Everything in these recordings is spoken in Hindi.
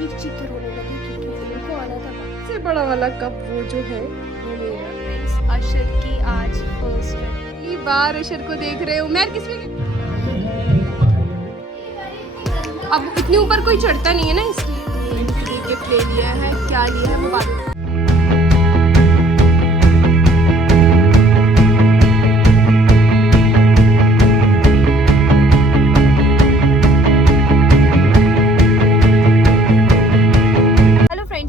चीख चीख के रोने लगी क्योंकि उनको आना था सबसे बड़ा वाला कप, वो जो है वो मेरा। फ्रेंड्स, अशर की आज फर्स्ट है, पहली बार अशर को देख रहे हो। मैं किसमें अब इतने ऊपर कोई चढ़ता नहीं है ना, इसलिए गिफ्ट ले लिया है। क्या लिया है वो बात।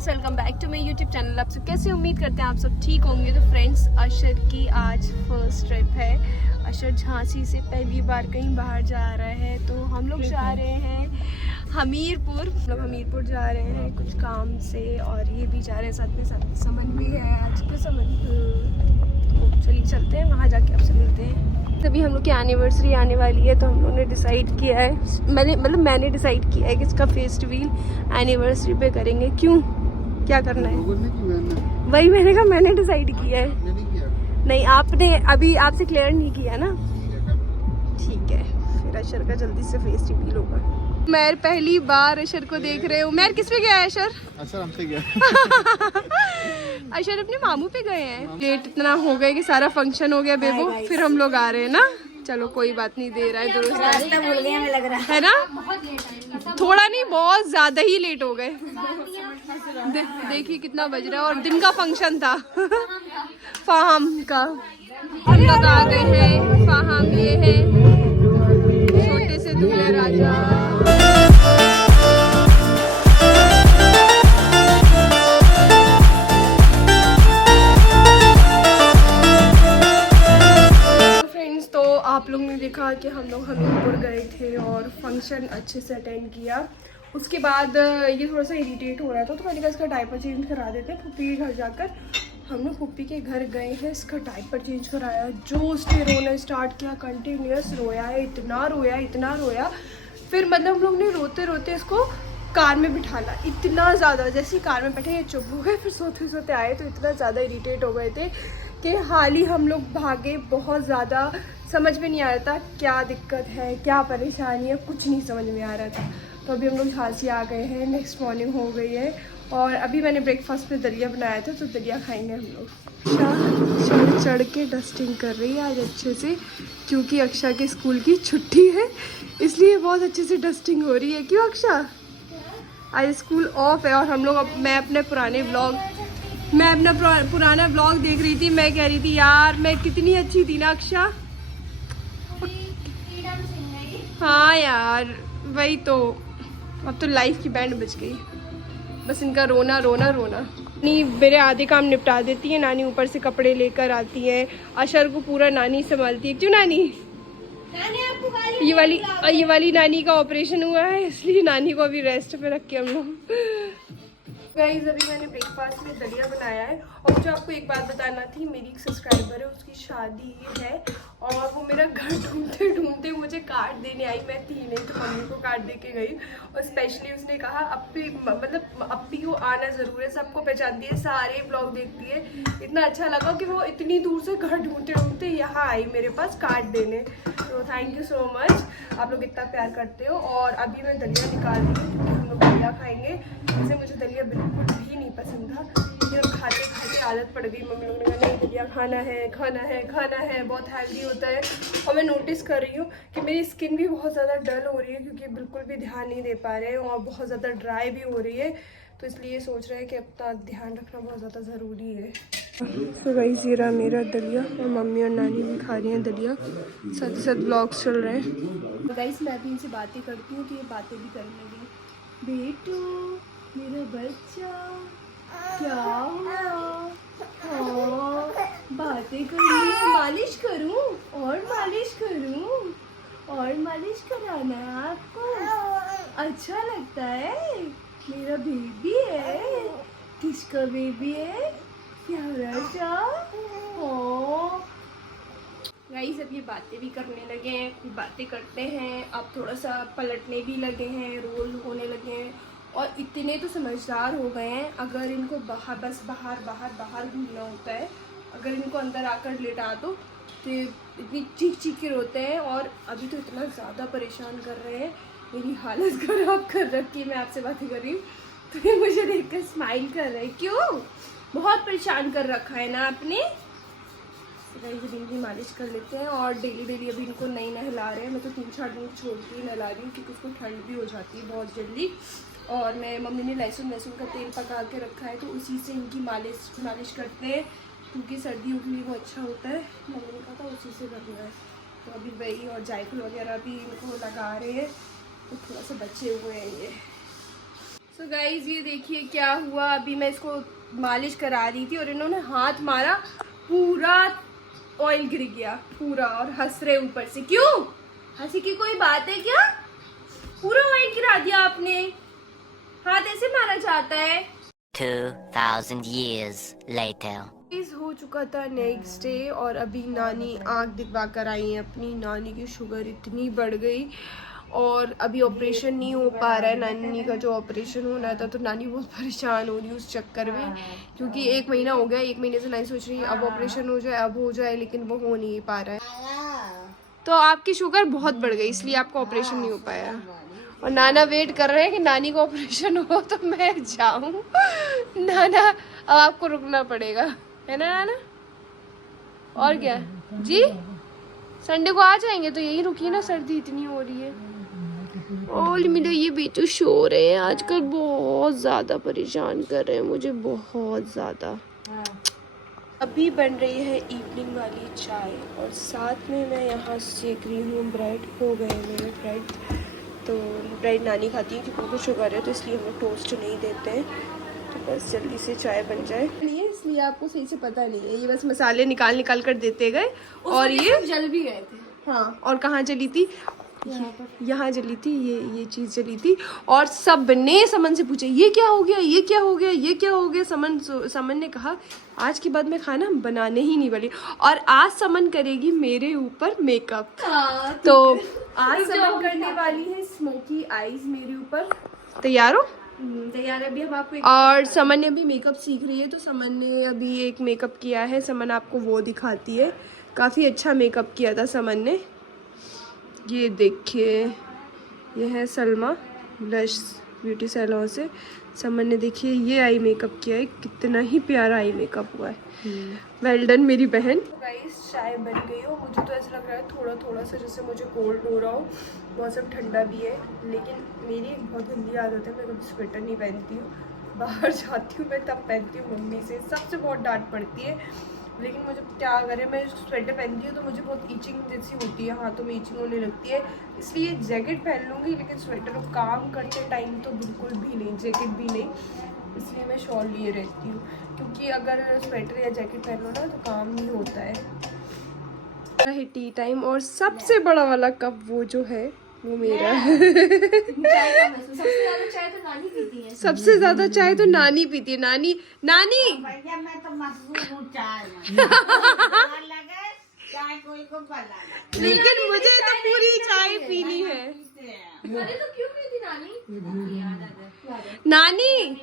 Welcome back to my YouTube channel. आप सब कैसे, उम्मीद करते हैं आप सब ठीक होंगे। तो फ्रेंड्स, अशर की आज फर्स्ट ट्रिप है। अशर झांसी से पहली बार कहीं बाहर जा रहा है, तो हम लोग जा रहे हैं हमीरपुर। मतलब हमीरपुर जा रहे हैं कुछ काम से, और ये भी जा रहे हैं साथ में समन भी है आज के समन। तो चलिए चलते हैं, वहाँ जाके आपसे मिलते हैं। तभी हम लोग की एनिवर्सरी आने वाली है, तो हम लोगों ने डिसाइड किया है, मैंने डिसाइड किया है कि इसका फेस्ट व्हील एनिवर्सरी पे करेंगे। क्यों, क्या करना है? वही मैंने कहा, मैंने डिसाइड किया है। नहीं, आपने अभी आपसे क्लियर नहीं किया ना। ठीक है, फिर अशर का जल्दी से फेस रिवील होगा। मैं पहली बार अशर को देख रहे हूँ। मैं किस पे गया है अशर? अशर हमसे गया। अशर अपने मामू पे गए हैं। लेट इतना हो गया कि सारा फंक्शन हो गया बेबो, फिर हम लोग आ रहे हैं ना। चलो कोई बात नहीं, दे रहा है तो रास्ता भूल गए हमें लग रहा है ना। थोड़ा नहीं, बहुत ज्यादा ही लेट हो गए। देखिए कितना बज रहा है, और दिन का फंक्शन था फाहम का। हम लोग आ गए हैं फाहम। ये है छोटे से दूल्हे राजा। आप लोग ने देखा कि हम लोग हमीरपुर गए थे और फंक्शन अच्छे से अटेंड किया। उसके बाद ये थोड़ा सा इरिटेट हो रहा था, तो मैंने कहा इसका डायपर चेंज करा देते हैं पुप्पी के घर जाकर। हम लोग पुप्पी के घर गए हैं, इसका डायपर चेंज कराया, जो उसने रोना स्टार्ट किया, कंटिन्यूस रोया है, इतना रोया। फिर मतलब हम लोग ने रोते रोते इसको कार में बिठाला, इतना ज़्यादा। जैसे ही कार में बैठे ये चुप हो गए, फिर सोते सोते आए तो इतना ज़्यादा इरिटेट हो गए थे कि हाल ही हम लोग भागे। बहुत ज़्यादा समझ में नहीं आ रहा था क्या दिक्कत है, क्या परेशानी है, कुछ नहीं समझ में आ रहा था। तो अभी हम लोग झांसी आ गए हैं, नेक्स्ट मॉर्निंग हो गई है, और अभी मैंने ब्रेकफास्ट में दलिया बनाया था, तो दलिया खाएंगे हम लोग। चढ़ के डस्टिंग कर रही है आज अच्छे से, क्योंकि अक्षा के स्कूल की छुट्टी है, इसलिए बहुत अच्छे से डस्टिंग हो रही है। क्यों अक्षा? आज स्कूल ऑफ है। और हम लोग मैं अपना पुराना ब्लॉग देख रही थी। मैं कह रही थी यार मैं कितनी अच्छी थी ना अक्षा। हाँ यार, वही तो। अब तो लाइफ की बैंड बज गई, बस इनका रोना। नानी मेरे आधे काम निपटा देती है, नानी ऊपर से कपड़े लेकर आती है, अशर को पूरा नानी संभालती है। क्यों नानी? ये वाली नानी का ऑपरेशन हुआ है, इसलिए नानी को अभी रेस्ट पे रख के हम लोग। गाइस, अभी मैंने ब्रेकफास्ट में दलिया बनाया है। और मुझे आपको एक बात बताना थी, मेरी एक सब्सक्राइबर है, उसकी शादी है, और वो मेरा घर ढूंढते मुझे कार्ड देने आई। मैं थी नहीं, तो मम्मी को कार्ड दे के गई, और स्पेशली उसने कहा अपी को आना ज़रूर है, सबको पहचानती है, सारे ब्लॉग देखती है। इतना अच्छा लगा कि वो इतनी दूर से घर ढूंढते यहाँ आई मेरे पास कार्ड देने। तो थैंक यू सो मच, आप लोग इतना प्यार करते हो। और अभी मैं दलिया निकाल रही हूँ, क्योंकि हम लोग दलिया खाएंगे। वैसे मुझे दलिया बिल्कुल भी नहीं पसंद था, लेकिन खाते खाते आदत पड़ गई। मम्मी लोगों ने कहा नहीं दलिया खाना है, बहुत हेल्दी होता है। और मैं नोटिस कर रही हूँ कि मेरी स्किन भी बहुत ज़्यादा डल हो रही है, क्योंकि बिल्कुल भी ध्यान नहीं दे पा रहे हैं, और बहुत ज़्यादा ड्राई भी हो रही है। तो इसलिए सोच रहे हैं कि अपना ध्यान रखना बहुत ज़्यादा ज़रूरी है। सो गाइस, ये रहा मेरा दलिया, और मम्मी और नानी भी खा रही हैं दलिया, साथ ही साथ ब्लॉग्स चल रहे हैं। गाइस, मैं भी इनसे बातें करती हूँ, तो ये बातें भी करने लगी। बेटू मेरा बच्चा, क्या हुआ? बातें करनी, मालिश करूं और मालिश कराना है आपको? अच्छा लगता है? मेरा बेबी है। किसका बेबी है? प्यारा सा। गाइस, अब ये बातें भी करने लगे हैं, बातें करते हैं, अब थोड़ा सा पलटने भी लगे हैं, रोल होने लगे हैं, और इतने तो समझदार हो गए हैं। अगर इनको बाहर घूमना होता है, अगर इनको अंदर आकर लेटा दो तो इतनी चीख के रोते हैं। और अभी तो इतना ज़्यादा परेशान कर रहे हैं, मेरी हालत ख़राब कर रखी है। मैं आपसे बातें कर रही हूँ, तो ये मुझे देखकर स्माइल कर रहे हैं। क्यों? बहुत परेशान कर रखा है ना आपने। गाइस इनकी मालिश कर लेते हैं और डेली अभी इनको नहीं नहला रहे हैं। मैं तो 3-4 दिन छोड़ के नहला रही हूँ क्योंकि उसको ठंड भी हो जाती है बहुत जल्दी। और मैं मम्मी ने लहसुन का तेल पका के रखा है तो उसी से इनकी मालिश करते हैं क्योंकि सर्दियों के लिए वो अच्छा होता है। मम्मी ने कहा था उसी से करना है, तो अभी वही और जायफल वगैरह भी इनको लगा रहे हैं तो थोड़ा सा बचे हुए हैं ये। सो गाइज ये देखिए क्या हुआ। अभी मैं इसको मालिश करा रही थी और इन्होंने हाथ मारा, पूरा ऑयल गिर गया पूरा और हंस रहे ऊपर से। क्यों? हंसी की कोई बात है क्या? पूरा ऑयल गिरा दिया आपने। हाथ ऐसे मारा जाता है? 2000 years later. हो चुका था नेक्स्ट डे और अभी नानी आँख दिखवा कर आई है अपनी। नानी की शुगर इतनी बढ़ गई और अभी ऑपरेशन नहीं हो पा रहा है। नानी का जो ऑपरेशन होना था तो नानी बहुत परेशान हो रही है उस चक्कर में, क्योंकि 1 महीना हो गया। 1 महीने से नानी सोच रही है अब ऑपरेशन हो जाए लेकिन वो हो नहीं पा रहा है। तो आपकी शुगर बहुत बढ़ गई इसलिए आपका ऑपरेशन नहीं हो पाया। और नाना वेट कर रहे हैं कि नानी का ऑपरेशन हो तो मैं जाऊं। नाना अब आपको रुकना पड़ेगा, है ना नाना? और क्या जी, संडे को आ जाएंगे तो यही रुकिए ना, सर्दी इतनी हो रही है। और मेरे ये बेटू सो रहे हैं आजकल, बहुत ज़्यादा परेशान कर रहे हैं मुझे, बहुत ज़्यादा। अभी बन रही है इवनिंग वाली चाय और साथ में मैं यहाँ सेक रही हूँ ब्रेड। हो गए मेरे ब्रेड, तो ब्रेड नानी खाती है क्योंकि उनको शुगर है तो इसलिए हम लोग टोस्ट नहीं देते हैं। तो बस जल्दी से चाय बन जाए नहीं है, इसलिए आपको सही से पता नहीं है। ये बस मसाले निकाल कर देते गए और ये जल भी गए थे। हाँ, और कहाँ जली थी? यहाँ जली थी, ये चीज़ जली थी। और सब ने समन से पूछा ये क्या हो गया, ये क्या हो गया, ये क्या हो गया। समन ने कहा आज के बाद मैं खाना बनाने ही नहीं वाली। और आज समन करेगी मेरे ऊपर मेकअप। तो आज समन करने वाली है स्मोकी आईज मेरे ऊपर। तैयार हो? तैयार है। अभी हम आपको और समन ने अभी मेकअप सीख रही है तो समन ने अभी एक मेकअप किया है। समन आपको वो दिखाती है, काफ़ी अच्छा मेकअप किया था समन ने। ये देखिए, ये है सलमा ब्लश ब्यूटी सैलून से। समन ने देखिए ये आई मेकअप किया है, कितना ही प्यारा आई मेकअप हुआ है। वेल डन मेरी बहन। गाइस चाय बन गई हो। मुझे तो ऐसा लग रहा है थोड़ा सा जैसे मुझे कोल्ड हो रहा हो, मौसम ठंडा भी है। लेकिन मेरी एक बहुत गंदी आदत है, मैं कभी स्वेटर नहीं पहनती हूँ। बाहर जाती हूँ मैं तब पहनती हूँ, मम्मी से सबसे बहुत डांट पड़ती है। लेकिन मुझे क्या करें, मैं स्वेटर पहनती हूँ तो मुझे बहुत ईचिंग जैसी होती है, हाथों में ईचिंग होने लगती है। इसलिए जैकेट पहन लूँगी लेकिन स्वेटर काम करते टाइम तो बिल्कुल भी नहीं, जैकेट भी नहीं। इसलिए मैं शॉल लिए रहती हूँ, क्योंकि अगर स्वेटर या जैकेट पहन लो ना तो काम नहीं होता है। टी टाइम और सबसे बड़ा वाला कप वो जो है वो मेरा है। सबसे ज्यादा चाय तो नानी पीती है। नानी भैया मैं तो मशहूर चाय कोई को बना, लेकिन मुझे तो पूरी चाय पीनी है। अरे तो क्यों पीती नानी? नानी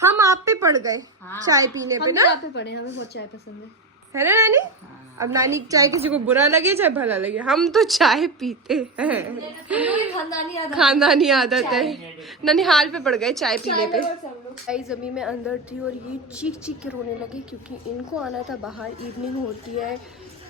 हम आप पे पड़ गए चाय पीने पे ना। आप पे पड़े, हमें बहुत चाय पसंद है ना नानी? अब नानी चाय किसी को बुरा लगे चाहे भला लगे, हम तो चाय पीते हैं। खानदानी आदत है। नानी हाल पे पड़ गए चाय पीने पे। गाइस अभी मैं अंदर थी और ये चीख के रोने लगे क्योंकि इनको आना था बाहर। इवनिंग होती है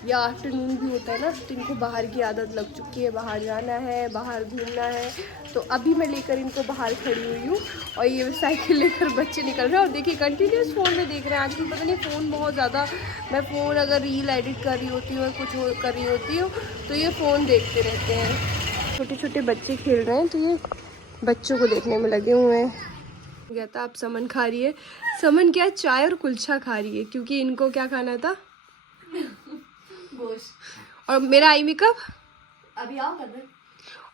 या आफ्टरनून भी होता है ना, तो इनको बाहर की आदत लग चुकी है, बाहर जाना है, बाहर घूमना है। तो अभी मैं लेकर इनको बाहर खड़ी हुई हूँ और ये साइकिल लेकर बच्चे निकल रहे हैं। और देखिए कंटिन्यूस फ़ोन में देख रहे हैं आजकल, पता नहीं फ़ोन बहुत ज़्यादा। मैं फ़ोन अगर रील एडिट कर रही होती हूँ, कुछ कर रही होती हूँ तो ये फ़ोन देखते रहते हैं। छोटे छोटे बच्चे खेल रहे हैं तो ये बच्चों को देखने में लगे हुए हैं। गया था अब समन खा रही है। समन क्या चाय और कुलचा खा रही है क्योंकि इनको क्या खाना था, और मेरा आई मेकअप अभी आओ कर रहे।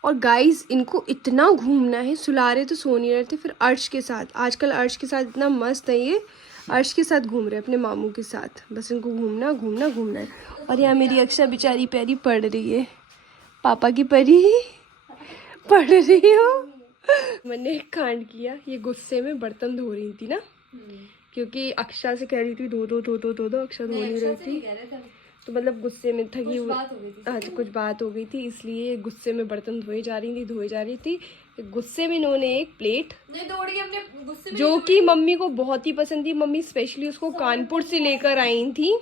और गाइस इनको इतना घूमना है, सुला रहे तो सो नहीं रहे थे। फिर अर्श के साथ, आजकल अर्श के साथ इतना मस्त है ये, अर्श के साथ घूम रहे हैं अपने मामू के साथ। बस इनको घूमना घूमना घूमना है। और यहाँ मेरी अक्षा बेचारी प्यारी पढ़ रही है, पापा की परी पढ़ रही हो। मैंने एक कांड किया, ये गुस्से में बर्तन धो रही थी ना, क्योंकि अक्षा से कह रही थी धो दो, अक्षा धो नहीं रही थी। तो मतलब गुस्से में थकी हुई, हाँ कुछ बात हो गई थी इसलिए गुस्से में बर्तन धोई जा रही थी। गुस्से में इन्होंने एक प्लेट नहीं तोड़ी हमने गुस्से में जो कि मम्मी को बहुत ही पसंद थी, मम्मी स्पेशली उसको कानपुर से लेकर आई थी,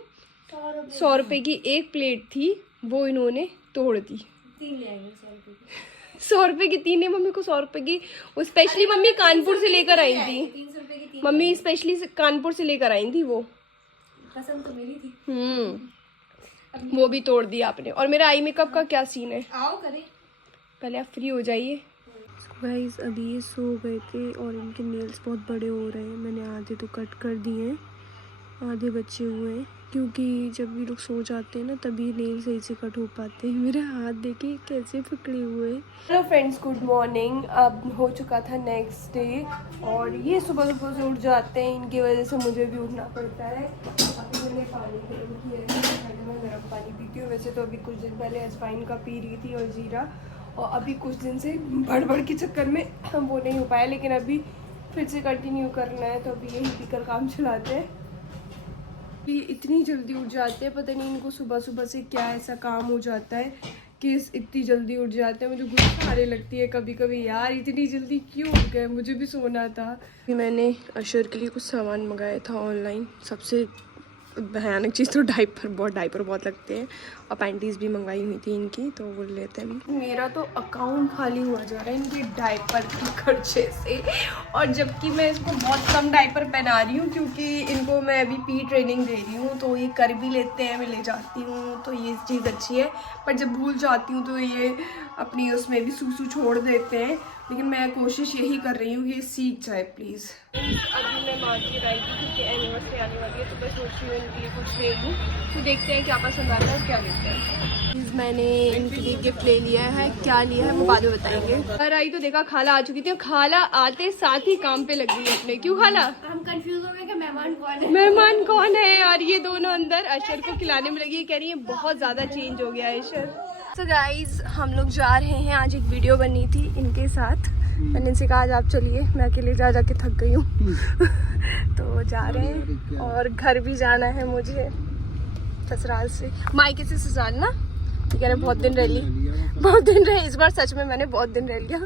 100 रुपए की एक प्लेट थी, वो इन्होंने तोड़ दी। 3 ले आएंगे 100 रुपए की। 100 रुपए की 3 है, मम्मी को 100 रुपए की वो स्पेशली मम्मी कानपुर से लेकर आई थी। 300 रुपए की 3 मम्मी स्पेशली कानपुर से लेकर आई थी वो। पसंद तो मेरी थी। वो भी तोड़ दिया आपने। और मेरा आई मेकअप का क्या सीन है? आओ करें। पहले आप फ्री हो जाइए। गाइस अभी ये सो गए थे और इनके नेल्स बहुत बड़े हो रहे हैं। मैंने आधे तो कट कर दिए हैं, आधे बचे हुए हैं, क्योंकि जब ये लोग सो जाते हैं ना तभी नेल सही से कट हो पाते हैं। मेरे हाथ देखिए कैसे पकड़े हुए हैं। Hello friends, good morning. अब हो चुका था नेक्स्ट डे और ये सुबह सुबह से उठ जाते हैं, इनकी वजह से मुझे भी उठना पड़ता है। अभी मैंने पानी गर्म किया है, पहले मैं गर्म पानी पीती हूँ। वैसे तो अभी कुछ दिन पहले अजवाइन का पी रही थी और जीरा, और अभी कुछ दिन से भड़बड़ के चक्कर में वो नहीं हो पाया, लेकिन अभी फिर से कंटिन्यू करना है तो अभी यही पीकर काम चलाते हैं। इतनी जल्दी उठ जाते हैं, पता नहीं इनको सुबह सुबह से क्या ऐसा काम हो जाता है कि इतनी जल्दी उठ जाते हैं। मुझे गुस्सा आने लगती है कभी कभी, यार इतनी जल्दी क्यों उठ गए, मुझे भी सोना था। मैंने अशर के लिए कुछ सामान मंगाया था ऑनलाइन। सबसे भयानक चीज़ तो डाइपर बहुत लगते हैं, और पैंटीज़ भी मंगाई हुई थी इनकी, तो वो लेते हैं। मेरा तो अकाउंट खाली हुआ जा रहा है इनके डाइपर के खर्चे से, और जबकि मैं इसको बहुत कम डाइपर पहना रही हूँ, क्योंकि इनको मैं अभी पी ट्रेनिंग दे रही हूँ, तो ये कर भी लेते हैं, मैं ले जाती हूँ, तो ये चीज़ अच्छी है। पर जब भूल जाती हूँ तो ये अपनी उसमें भी सूसू छोड़ देते हैं, लेकिन मैं कोशिश यही कर रही हूँ कि ये सीख जाए प्लीज़। अभी मैं मार्केट आई थी क्योंकि एनिवर्सरी आने वाली है, तो मैं सोच रही हूँ इनके लिए कुछ ले लूँ, तो देखते हैं क्या पसंद आता है, क्या लेते हैं। प्लीज़ मैंने इनके लिए गिफ्ट ले लिया है, क्या लिया है वो बाद में बताएंगे। घर आई तो देखा खाला आ चुकी थी, खाला आते साथ ही काम पे लग गई अपने। क्यों खाला? हम कंफ्यूज हो गए कि मेहमान कौन है। मेहमान कौन है? और ये दोनों अंदर अशर को खिलाने में लगी, कह रही है बहुत ज़्यादा चेंज हो गया है अशर। तो गाइज हम लोग जा रहे हैं, आज एक वीडियो बनी थी इनके साथ, मैंने इनसे कहा आज आप चलिए, मैं अकेले जा के थक गई हूँ तो जा रहे हैं, और घर भी जाना है मुझे ससुराल से, मायके से ससुराल ना, ठीक है। बहुत दिन रह इस बार सच में मैंने बहुत दिन रह लिया।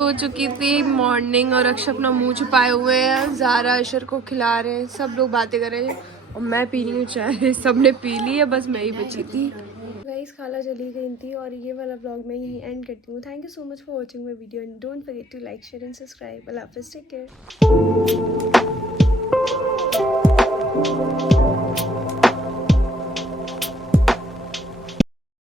हो चुकी थी मॉर्निंग और अक्षय अपना मुंह छुपाए हुए हैं, ज़ारा अशर को खिला रहे हैं, सब लोग बातें कर रहे हैं, और मैं पी रही हूँ चाय। सबने पी ली है, बस मैं ही बची थी। गाइस खाला चली गई थी, और ये वाला ब्लॉग मैं यहीं एंड करती हूँ। Thank you so much for watching my video and don't forget to like, share and subscribe. अल्लाह हाफिज़, टेक केयर।